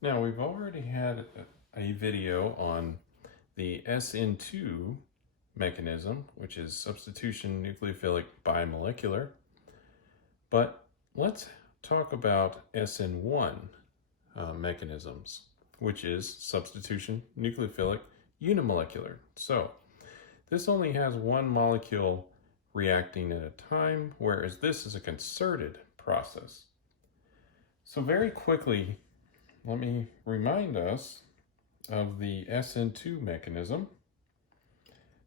Now, we've already had a video on the SN2 mechanism, which is substitution nucleophilic bimolecular, but let's talk about SN1 mechanisms, which is substitution nucleophilic unimolecular. So this only has one molecule reacting at a time, whereas this is a concerted process. So very quickly, let me remind us of the SN2 mechanism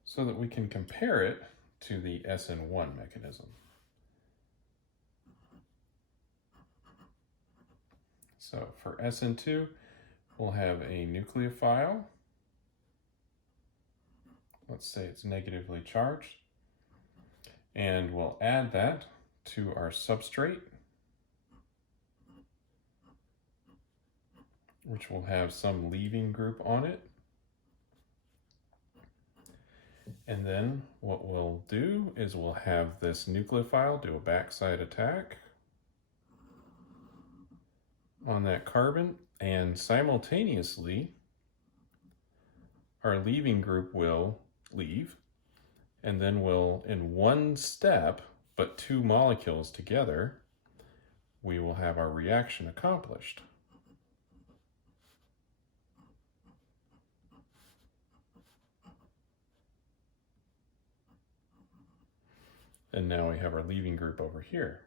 so that we can compare it to the SN1 mechanism. So for SN2, we'll have a nucleophile. Let's say it's negatively charged. And we'll add that to our substrate, which will have some leaving group on it. And then what we'll do is we'll have this nucleophile do a backside attack on that carbon, and simultaneously our leaving group will leave, and then we'll, in one step, but two molecules together, we will have our reaction accomplished. And now we have our leaving group over here.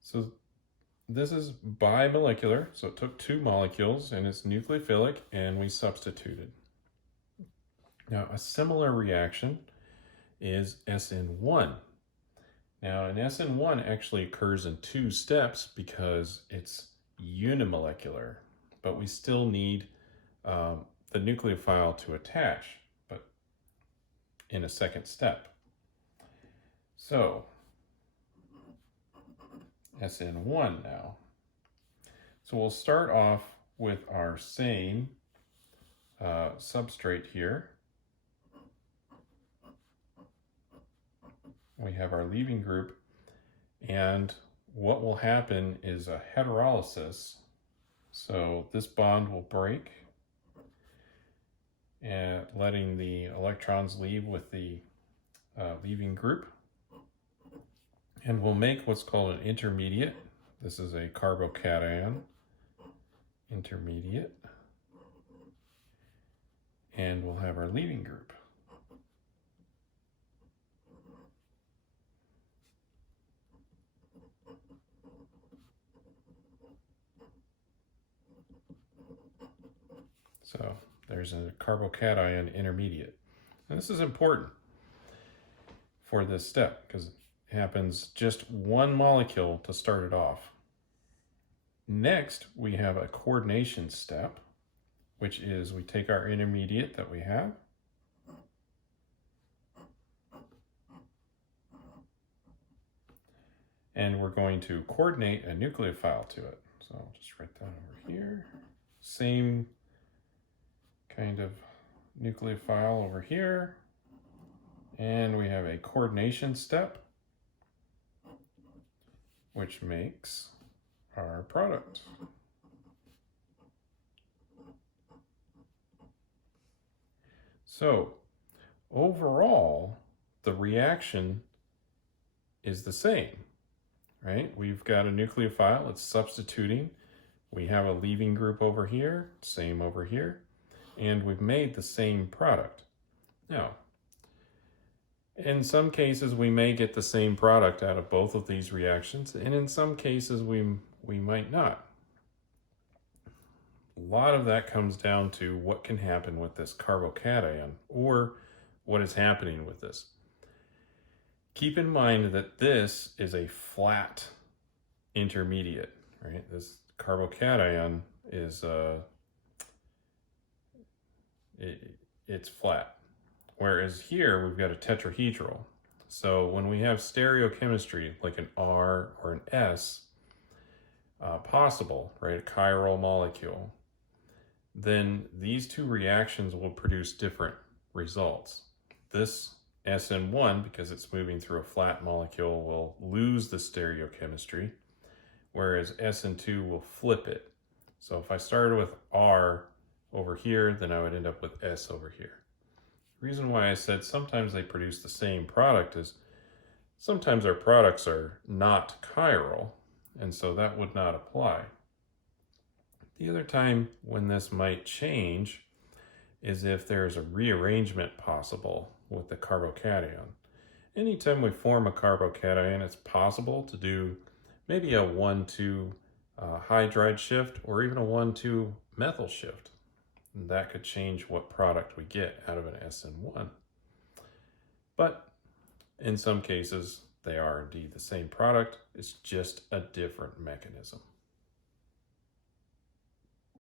So this is bimolecular, so it took two molecules and it's nucleophilic, and we substituted. Now, a similar reaction is SN1. Now, an SN1 actually occurs in two steps because it's unimolecular, but we still need the nucleophile to attach, but in a second step. So, SN1 now. So we'll start off with our same substrate here. We have our leaving group, and what will happen is a heterolysis. So this bond will break, and letting the electrons leave with the leaving group. And we'll make what's called an intermediate. This is a carbocation intermediate. And we'll have our leaving group. So there's a carbocation intermediate. And this is important for this step because it happens just one molecule to start it off. Next, we have a coordination step, which is we take our intermediate that we have, and we're going to coordinate a nucleophile to it. So I'll just write that over here. Same kind of nucleophile over here. And we have a coordination step, which makes our product. So overall, the reaction is the same, right? We've got a nucleophile, it's substituting. We have a leaving group over here, same over here, and we've made the same product. Now, in some cases, we may get the same product out of both of these reactions, and in some cases, we might not. A lot of that comes down to what can happen with this carbocation, or what is happening with this. Keep in mind that this is a flat intermediate, right? This carbocation is it's flat. Whereas here we've got a tetrahedral. So when we have stereochemistry like an R or an S possible, right, a chiral molecule, then these two reactions will produce different results. This SN1, because it's moving through a flat molecule, will lose the stereochemistry, whereas SN2 will flip it. So if I started with R over here, then I would end up with S over here. The reason why I said sometimes they produce the same product is sometimes our products are not chiral, and so that would not apply. The other time when this might change is if there's a rearrangement possible with the carbocation. Anytime we form a carbocation, it's possible to do maybe a 1,2 hydride shift or even a 1,2 methyl shift. And that could change what product we get out of an SN1. But in some cases, they are indeed the same product. It's just a different mechanism.